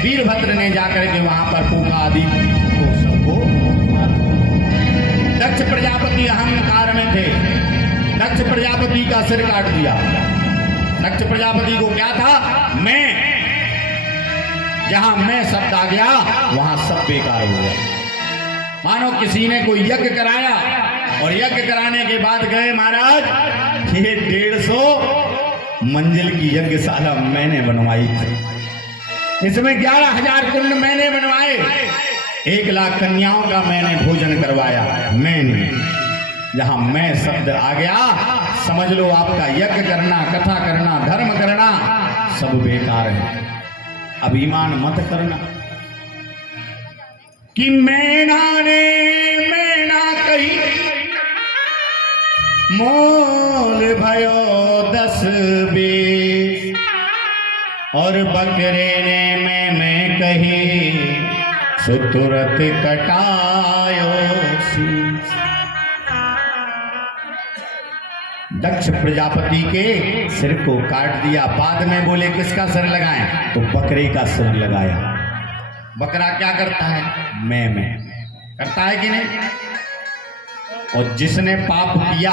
वीरभद्र ने जाकर के वहां पर फूका आदि को सबको मारा। दक्ष प्रजापति अहंकार में थे, दक्ष प्रजापति का सिर काट दिया। दक्ष प्रजापति को क्या था, मैं, जहां मैं शब्द आ गया वहां सब बेकार हो गया। मानो किसी ने कोई यज्ञ कराया और यज्ञ कराने के बाद गए, महाराज ये 150 मंजिल की यज्ञशाला मैंने बनवाई थी, इसमें 11,000 कुंड मैंने बनवाए, 1 लाख कन्याओं का मैंने भोजन करवाया, मैंने, जहां मैं शब्द आ गया समझ लो आपका यज्ञ करना, कथा करना, धर्म करना सब बेकार है। अभिमान मत करना कि मैना ने मैना कही मोल भयो 10 बीस, और बकरे ने मैं कही सो तुरत कटायो शीश। दक्ष प्रजापति के सिर को काट दिया। बाद में बोले किसका सिर लगाएं, तो बकरे का सिर लगाया। बकरा क्या करता है, मैं करता है कि नहीं। और जिसने पाप किया,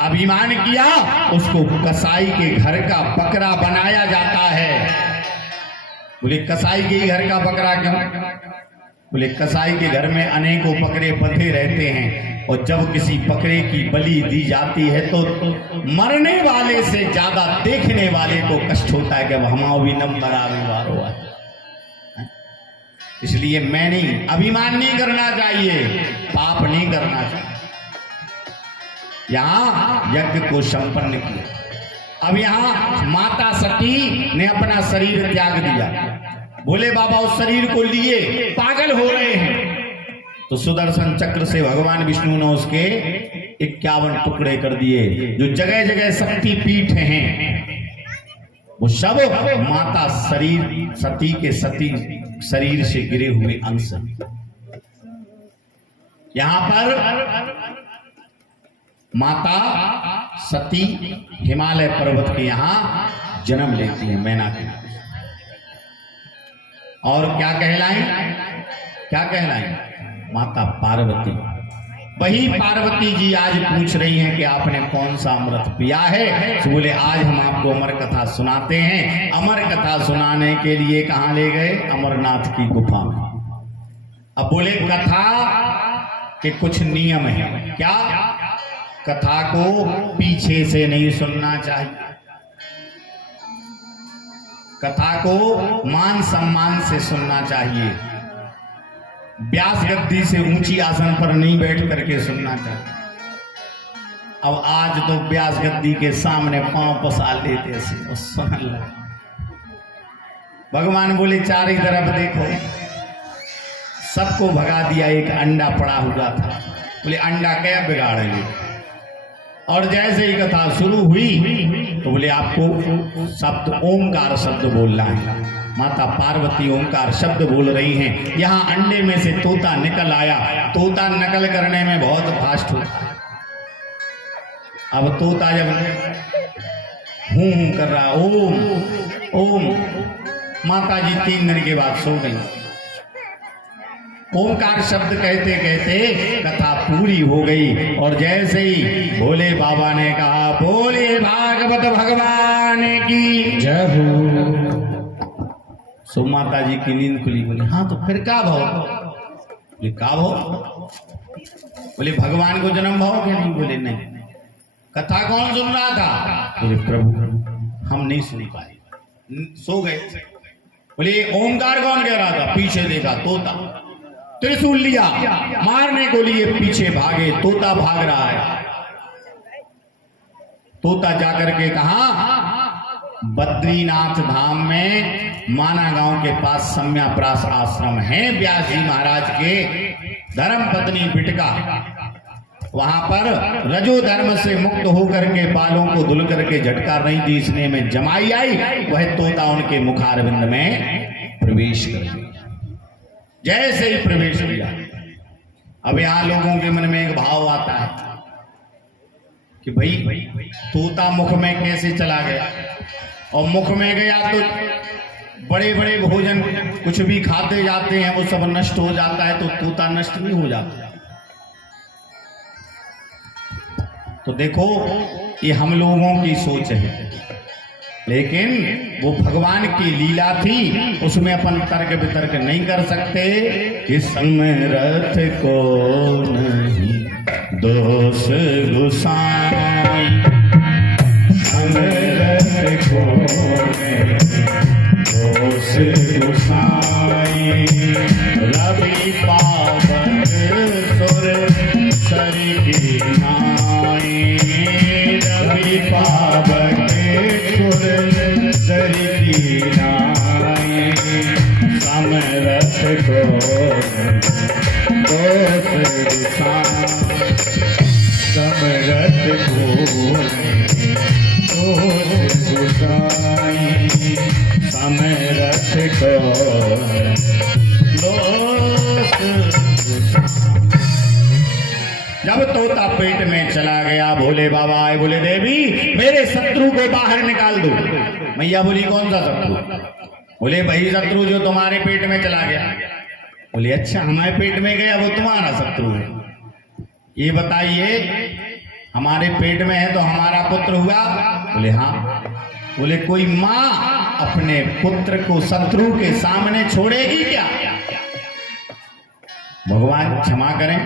अभिमान किया, उसको कसाई के घर का बकरा बनाया जाता है। बोले कसाई के घर का बकरा क्यों, बोले कसाई के घर में अनेकों बकरे बंधे रहते हैं, और जब किसी बकरे की बलि दी जाती है तो मरने वाले से ज्यादा देखने वाले को कष्ट होता है कि हमारा भी नंबर आविर्भाव हुआ है। इसलिए मैं नहीं, अभिमान नहीं करना चाहिए, पाप नहीं करना चाहिए। यहां यज्ञ को संपन्न किया। अब यहां माता सती ने अपना शरीर त्याग दिया। बोले बाबा उस शरीर को लिए पागल हो रहे हैं, तो सुदर्शन चक्र से भगवान विष्णु ने उसके 51 टुकड़े कर दिए। जो जगह जगह शक्ति पीठ हैं वो सब माता शरीर सती के सती शरीर से गिरे हुए अंश। यहां पर माता सती हिमालय पर्वत के यहां जन्म लेती है, मैना के। और क्या कहलाई, माता पार्वती। वही पार्वती जी आज पूछ रही हैं कि आपने कौन सा अमृत पिया है। तो बोले आज हम आपको अमर कथा सुनाते हैं। अमर कथा सुनाने के लिए कहां ले गए, अमरनाथ की गुफा में। अब बोले कथा के कुछ नियम हैं। क्या, कथा को पीछे से नहीं सुनना चाहिए, कथा को मान सम्मान से सुनना चाहिए, व्यास गद्दी से ऊंची आसन पर नहीं बैठ करके सुनना चाहिए। अब आज तो व्यास गद्दी के सामने पांव पसार लेते सुन लगा। भगवान बोले चारों तरफ देखो, सबको भगा दिया। एक अंडा पड़ा हुआ था, बोले अंडा क्या बिगाड़ेंगे। और जैसे ही कथा शुरू हुई तो बोले आपको शब्द ओंकार शब्द बोलना है। माता पार्वती ओंकार शब्द बोल रही हैं। यहाँ अंडे में से तोता निकल आया। तोता नकल करने में बहुत फास्ट होता है। अब तोता जब हूं कर रहा ओम ओम, माता जी 3 दिन के बाद सो गई। ओंकार शब्द कहते कहते कथा पूरी हो गई। और जैसे ही भोले बाबा ने कहा बोले भागवत भगवान की जय हो, सो माता जी की नींद खुली। बोले हाँ तो फिर क्या भाव, बोले क्या भाव, बोले भगवान को जन्म भाव क्या नहीं, बोले नहीं। कथा कौन सुन रहा था, बोले प्रभु हम नहीं सुन पाए, सो गए। बोले ओंकार कौन कह रहा था, पीछे देखा तोता, त्रिशूल लिया मारने को लिए पीछे भागे। तोता भाग रहा है। तोता जाकर के कहा बद्रीनाथ धाम में माना गांव के पास सम्याप्रास आश्रम है व्यास जी महाराज के धर्म पत्नी बिटका। वहां पर रजो धर्म से मुक्त होकर के बालों को धुल करके झटका नहीं दी इसने में जमाई आई। वह तोता उनके मुखारविंद में प्रवेश कर गया। जैसे ही प्रवेश किया, अब यहां लोगों के मन में एक भाव आता है कि भाई तोता मुख में कैसे चला गया, और मुख में गया तो बड़े बड़े भोजन कुछ भी खाते जाते हैं वो सब नष्ट हो जाता है, तो तोता नष्ट नहीं हो जाता। तो देखो ये हम लोगों की सोच है, लेकिन वो भगवान की लीला थी, उसमें अपन तर्क वितर्क नहीं कर सकते। इसमें रथ को नहीं दोष गुसाई, रथ को नहीं दोष गुसाई, रवि पावन सुर सरी की नाई, रवि पावन सुर सरी की नाई, समरथ को दोष गुसाई, समरथ को दोष गुसाई, समरथ को दोष गुसाई। जब तोता पेट में चला गया, भोले बाबा आए, बोले देवी मेरे शत्रु को बाहर निकाल दो। मैया बोली कौन सा शत्रु? बोले वही शत्रु जो तुम्हारे पेट में चला गया। बोले अच्छा हमारे पेट में गया वो तुम्हारा शत्रु है, ये बताइए हमारे पेट में है तो हमारा पुत्र हुआ? बोले हाँ। बोले कोई माँ अपने पुत्र को शत्रु के सामने छोड़ेगी क्या? भगवान क्षमा करें,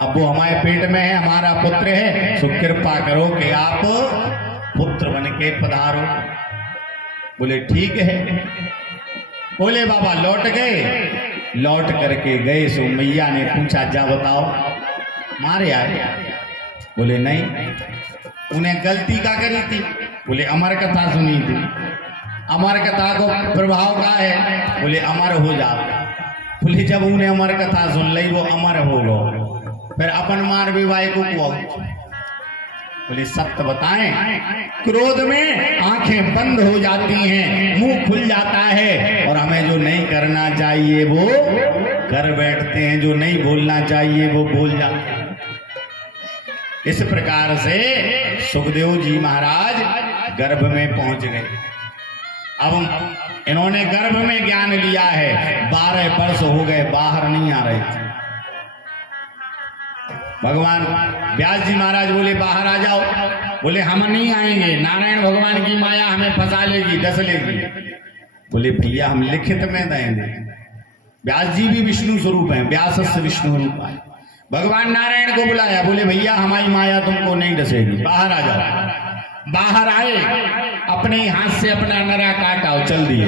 अब वो हमारे पेट में है, हमारा पुत्र है, सो कृपा करो कि आप पुत्र बन के पधारो। बोले ठीक है। बोले बाबा लौट गए, लौट करके गए सो मैया ने पूछा जा बताओ मारे आए? बोले नहीं। उन्हें गलती क्या करी थी? बोले अमर कथा सुनी थी। अमर कथा को प्रभाव क्या है? बोले अमर हो जाओ। बोले जब उन्हें अमर कथा सुन ली वो अमर हो गो, फिर अपन मार भी भाई को कुआ। बोले सत्य बताएं, क्रोध में आंखें बंद हो जाती हैं, मुंह खुल जाता है, और हमें जो नहीं करना चाहिए वो कर बैठते हैं, जो नहीं बोलना चाहिए वो बोल जाते हैं। इस प्रकार से सुखदेव जी महाराज गर्भ में पहुंच गए। अब इन्होंने गर्भ में ज्ञान लिया है, 12 वर्ष हो गए बाहर नहीं आ रहे थे। भगवान व्यास जी महाराज बोले बाहर आ जाओ। बोले हम नहीं आएंगे, नारायण भगवान की माया हमें फंसा लेगी, डस लेगी। बोले भैया हम लिखित में देंगे। व्यास जी भी विष्णु स्वरूप हैं, व्यासस्य विष्णु रूप है। भगवान नारायण को बुलाया, बोले भैया हमारी माया तुमको नहीं डसेगी, बाहर आ जाओ। बाहर आए, अपने हाथ से अपना नरा काटा और चल दिए।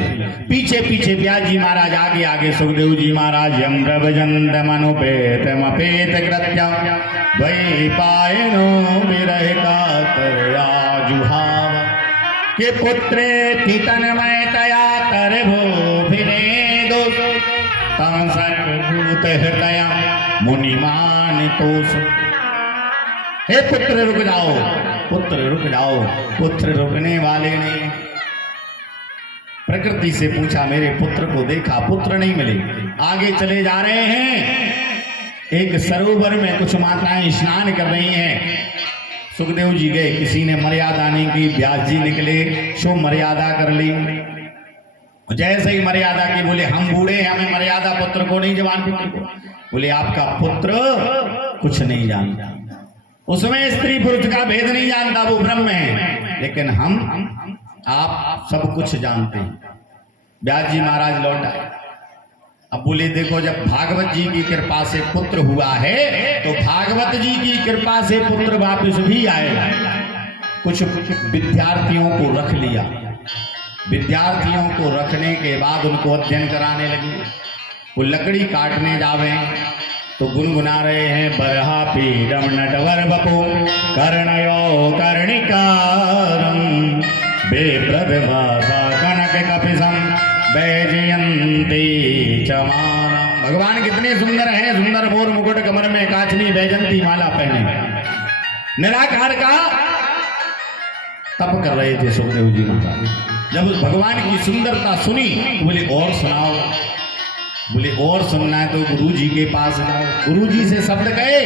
पीछे पीछे व्यास जी महाराज, आगे आगे सुखदेव जी महाराज। यम प्रभजंत मनुपेत मपेत कृत्यम वै पायनो विरह कातरया जुहाव के पुत्रे तन्मय तया कर भो भिने दो तम सर्वभूत हृदय मुनिमान तोष। हे पुत्र रुक जाओ, पुत्र रुक जाओ। पुत्र रुकने वाले नहीं। प्रकृति से पूछा, मेरे पुत्र को देखा, पुत्र नहीं मिले। आगे चले जा रहे हैं, एक सरोवर में कुछ माताएं स्नान कर रही हैं। सुखदेव जी गए, किसी ने मर्यादा नहीं की, व्यास जी निकले, सो मर्यादा कर ली। जैसे ही मर्यादा की, बोले हम बूढ़े हैं, हमें मर्यादा पुत्र को नहीं, जवान पुत्र को। बोले आपका पुत्र कुछ नहीं जानता, उसमें स्त्री पुरुष का भेद नहीं जानता, वो ब्रह्म है, लेकिन हम आप सब कुछ जानते हैं। व्यास जी महाराज लौट आए। अब बोले देखो, जब भागवत जी की कृपा से पुत्र हुआ है तो भागवत जी की कृपा से पुत्र वापस भी आएगा। कुछ विद्यार्थियों को रख लिया, विद्यार्थियों को रखने के बाद उनको अध्ययन कराने लगी। वो लकड़ी काटने जावे तो गुनगुना रहे हैं, बरहा पीडम नटवर बपो कर्णयो कर्णिकारम बेप्रदभाषा कनक कपिसम बैजयंती चमाना। भगवान कितने सुंदर हैं, सुंदर मोर मुकुट, कमर में कांचनी बैजंती माला पहने। निराकार का तप कर रहे थे सुखदेव जी महाराज। जब उस भगवान की सुंदरता सुनी तो बोले और सुनाओ। बोले और सुनना है तो गुरु जी के पास जाओ। गुरु जी से शब्द गए,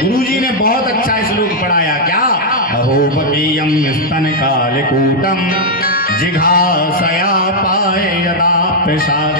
गुरु जी ने बहुत अच्छा श्लोक पढ़ाया। क्या? अहोपकीयम स्तन कालकूटम जिघासया पाए यदा प्रसाद